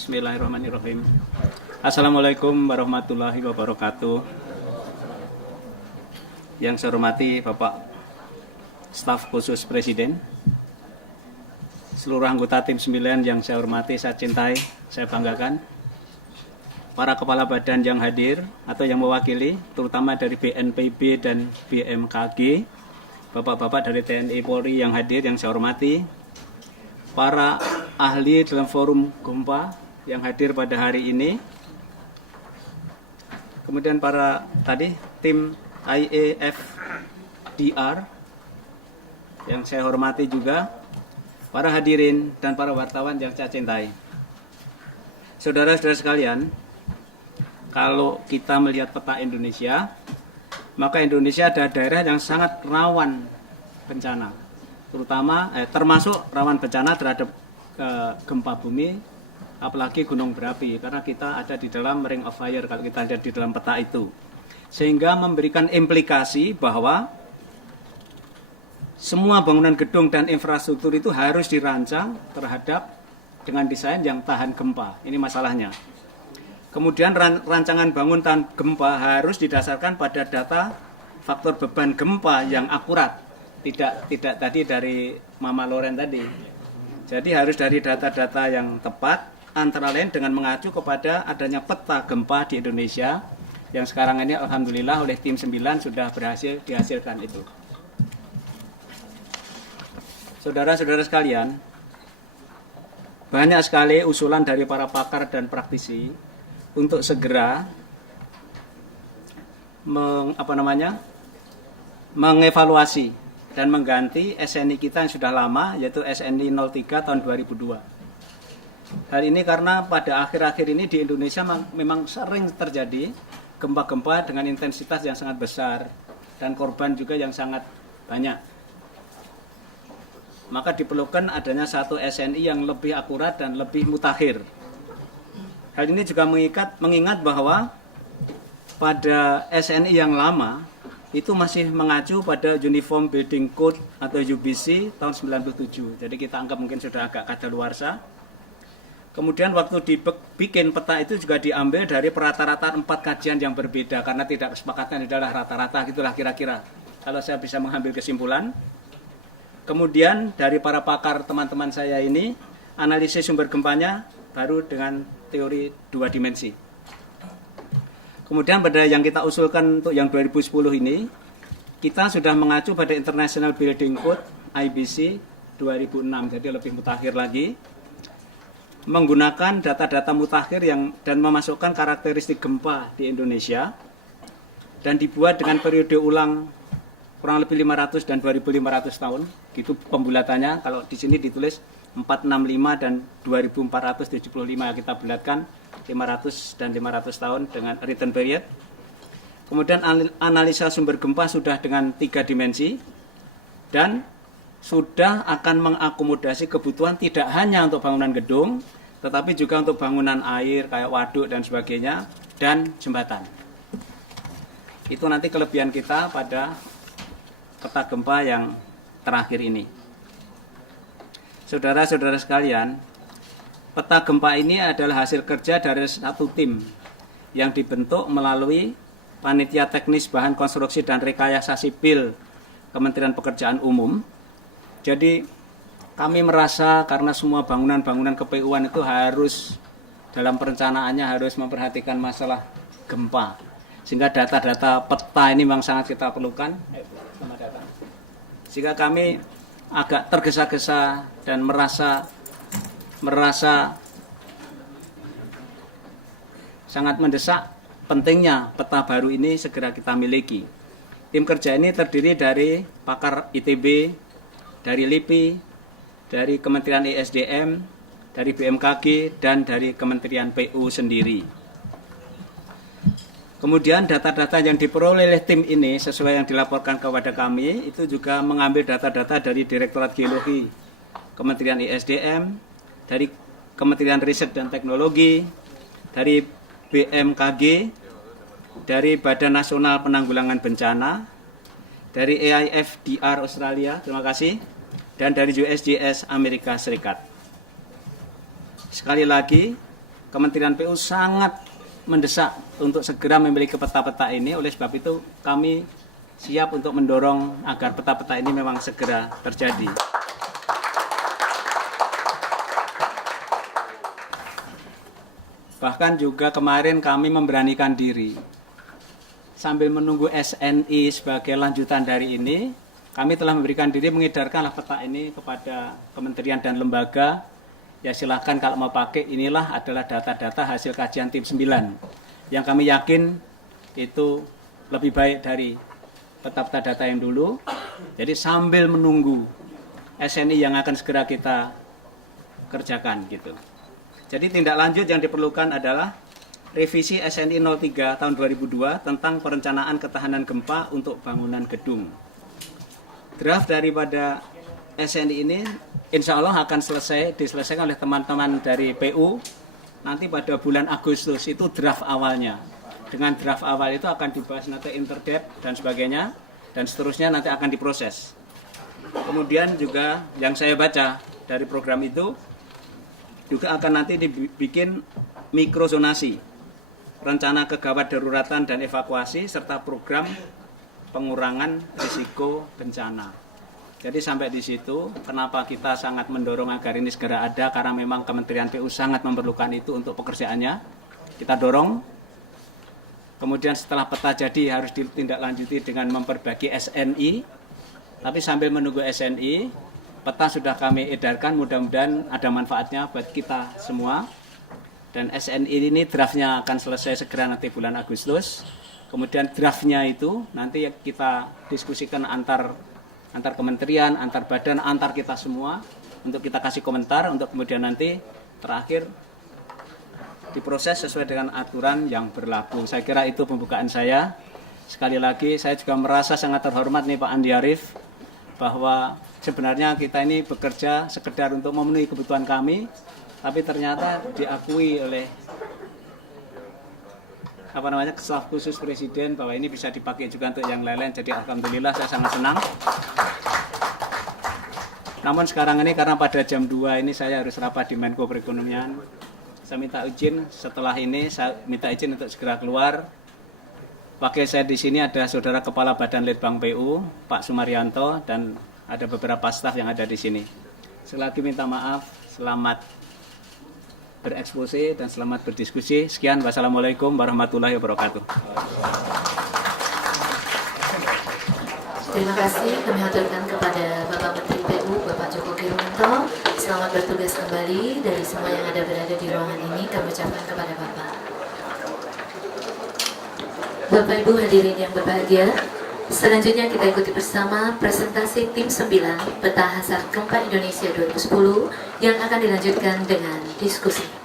Bismillahirrahmanirrahim. Assalamualaikum warahmatullahi wabarakatuh. Yang saya hormati Bapak Staf Khusus Presiden, seluruh anggota tim 9 yang saya hormati, saya cintai, saya banggakan, para kepala badan yang hadir atau yang mewakili, terutama dari BNPB dan BMKG, Bapak-bapak dari TNI Polri yang hadir yang saya hormati, para ahli dalam forum gempa yang hadir pada hari ini, kemudian para tim IAFDR yang saya hormati juga, para hadirin dan para wartawan yang saya cintai. Saudara-saudara sekalian, kalau kita melihat peta Indonesia, maka Indonesia ada daerah yang sangat rawan bencana, termasuk rawan bencana terhadap gempa bumi, apalagi gunung berapi, karena kita ada di dalam ring of fire kalau kita lihat di dalam peta itu, sehingga memberikan implikasi bahwa semua bangunan gedung dan infrastruktur itu harus dirancang terhadap dengan desain yang tahan gempa. Ini masalahnya. Kemudian rancangan bangun tahan gempa harus didasarkan pada data faktor beban gempa yang akurat, tidak tadi dari Mama Loren tadi. Jadi harus dari data-data yang tepat, antara lain dengan mengacu kepada adanya peta gempa di Indonesia yang sekarang ini alhamdulillah oleh tim 9 sudah berhasil dihasilkan itu. Saudara-saudara sekalian, banyak sekali usulan dari para pakar dan praktisi untuk segera mengevaluasi dan mengganti SNI kita yang sudah lama, yaitu SNI 03 tahun 2002. Hal ini karena pada akhir-akhir ini di Indonesia memang sering terjadi gempa-gempa dengan intensitas yang sangat besar dan korban juga yang sangat banyak. Maka diperlukan adanya satu SNI yang lebih akurat dan lebih mutakhir. Hal ini juga mengingat bahwa pada SNI yang lama itu masih mengacu pada Uniform Building Code atau UBC tahun 97. Jadi kita anggap mungkin sudah agak kadaluarsa. Kemudian waktu dibikin peta itu juga diambil dari rata-rata 4 kajian yang berbeda karena tidak kesepakatan adalah rata-rata, gitulah kira-kira. Kalau saya bisa mengambil kesimpulan. Kemudian dari para pakar teman-teman saya ini, analisis sumber gempanya baru dengan teori 2 dimensi. Kemudian pada yang kita usulkan untuk yang 2010 ini, kita sudah mengacu pada International Building Code IBC 2006, jadi lebih mutakhir lagi, menggunakan data-data mutakhir dan memasukkan karakteristik gempa di Indonesia dan dibuat dengan periode ulang kurang lebih 500 dan 2500 tahun, gitu pembulatannya. Kalau di sini ditulis 465 dan 2475, kita bulatkan 500 dan 500 tahun dengan return period. Kemudian analisa sumber gempa sudah dengan 3 dimensi dan sudah akan mengakomodasi kebutuhan tidak hanya untuk bangunan gedung, tetapi juga untuk bangunan air kayak waduk dan sebagainya, dan jembatan. Itu nanti kelebihan kita pada peta gempa yang terakhir ini. Saudara-saudara sekalian, peta gempa ini adalah hasil kerja dari satu tim yang dibentuk melalui Panitia Teknis Bahan Konstruksi dan Rekayasa Sipil Kementerian Pekerjaan Umum. Jadi kami merasa karena semua bangunan-bangunan KPU-an itu harus dalam perencanaannya harus memperhatikan masalah gempa. Sehingga data-data peta ini memang sangat kita perlukan. Sehingga kami agak tergesa-gesa dan merasa sangat mendesak pentingnya peta baru ini segera kita miliki. Tim kerja ini terdiri dari pakar ITB, dari LIPI, dari Kementerian ESDM, dari BMKG, dan dari Kementerian PU sendiri. Kemudian data-data yang diperoleh oleh tim ini sesuai yang dilaporkan kepada kami itu juga mengambil data-data dari Direktorat Geologi Kementerian ESDM, dari Kementerian Riset dan Teknologi, dari BMKG, dari Badan Nasional Penanggulangan Bencana, dari AIFDR Australia, terima kasih, dan dari USGS Amerika Serikat. Sekali lagi, Kementerian PU sangat mendesak untuk segera memiliki peta-peta ini. Oleh sebab itu kami siap untuk mendorong agar peta-peta ini memang segera terjadi. Bahkan juga kemarin kami memberanikan diri. Sambil menunggu SNI sebagai lanjutan dari ini, kami telah memberikan diri mengedarkanlah peta ini kepada kementerian dan lembaga. Ya silahkan kalau mau pakai, inilah adalah data-data hasil kajian tim 9 yang kami yakin itu lebih baik dari peta-peta data yang dulu. Jadi sambil menunggu SNI yang akan segera kita kerjakan gitu. Jadi tindak lanjut yang diperlukan adalah revisi SNI 03 tahun 2002 tentang perencanaan ketahanan gempa untuk bangunan gedung. Draft daripada SNI ini insya Allah akan diselesaikan oleh teman-teman dari PU nanti pada bulan Agustus. Itu draft awalnya. Dengan draft awal itu akan dibahas nanti interdep dan sebagainya, dan seterusnya nanti akan diproses. Kemudian juga yang saya baca dari program itu juga akan nanti dibikin mikrozonasi, rencana kegawat daruratan dan evakuasi, serta program pengurangan risiko bencana. Jadi sampai di situ, kenapa kita sangat mendorong agar ini segera ada, karena memang Kementerian PU sangat memerlukan itu untuk pekerjaannya. Kita dorong. Kemudian setelah peta jadi harus ditindaklanjuti dengan memperbagi SNI. Tapi sambil menunggu SNI, peta sudah kami edarkan, mudah-mudahan ada manfaatnya buat kita semua. Dan SNI ini draftnya akan selesai segera nanti bulan Agustus. Kemudian draftnya itu nanti kita diskusikan antar kementerian, antar badan, antar kita semua untuk kita kasih komentar, untuk kemudian nanti terakhir diproses sesuai dengan aturan yang berlaku. Saya kira itu pembukaan saya. Sekali lagi saya juga merasa sangat terhormat nih Pak Andi Arief, bahwa sebenarnya kita ini bekerja sekedar untuk memenuhi kebutuhan kami, tapi ternyata diakui oleh staf khusus Presiden bahwa ini bisa dipakai juga untuk yang lain-lain. Jadi alhamdulillah saya sangat senang. Namun sekarang ini karena pada jam 2 ini saya harus rapat di Menko Perekonomian, saya minta izin setelah ini, saya minta izin untuk segera keluar. Wakil saya di sini ada Saudara Kepala Badan Litbang PU, Pak Sumaryanto, dan ada beberapa staf yang ada di sini. Sekali lagi minta maaf, selamat berekspose dan selamat berdiskusi. Sekian, wassalamualaikum warahmatullahi wabarakatuh. Terima kasih kami haturkan kepada Bapak Menteri PU, Bapak Joko Kirwanto. Selamat bertugas kembali. Dari semua yang berada di ruangan ini kami ucapkan kepada Bapak. Bapak Ibu hadirin yang berbahagia, selanjutnya kita ikuti bersama presentasi tim 9 Peta Hazard Gempa Indonesia 2010 yang akan dilanjutkan dengan diskusi.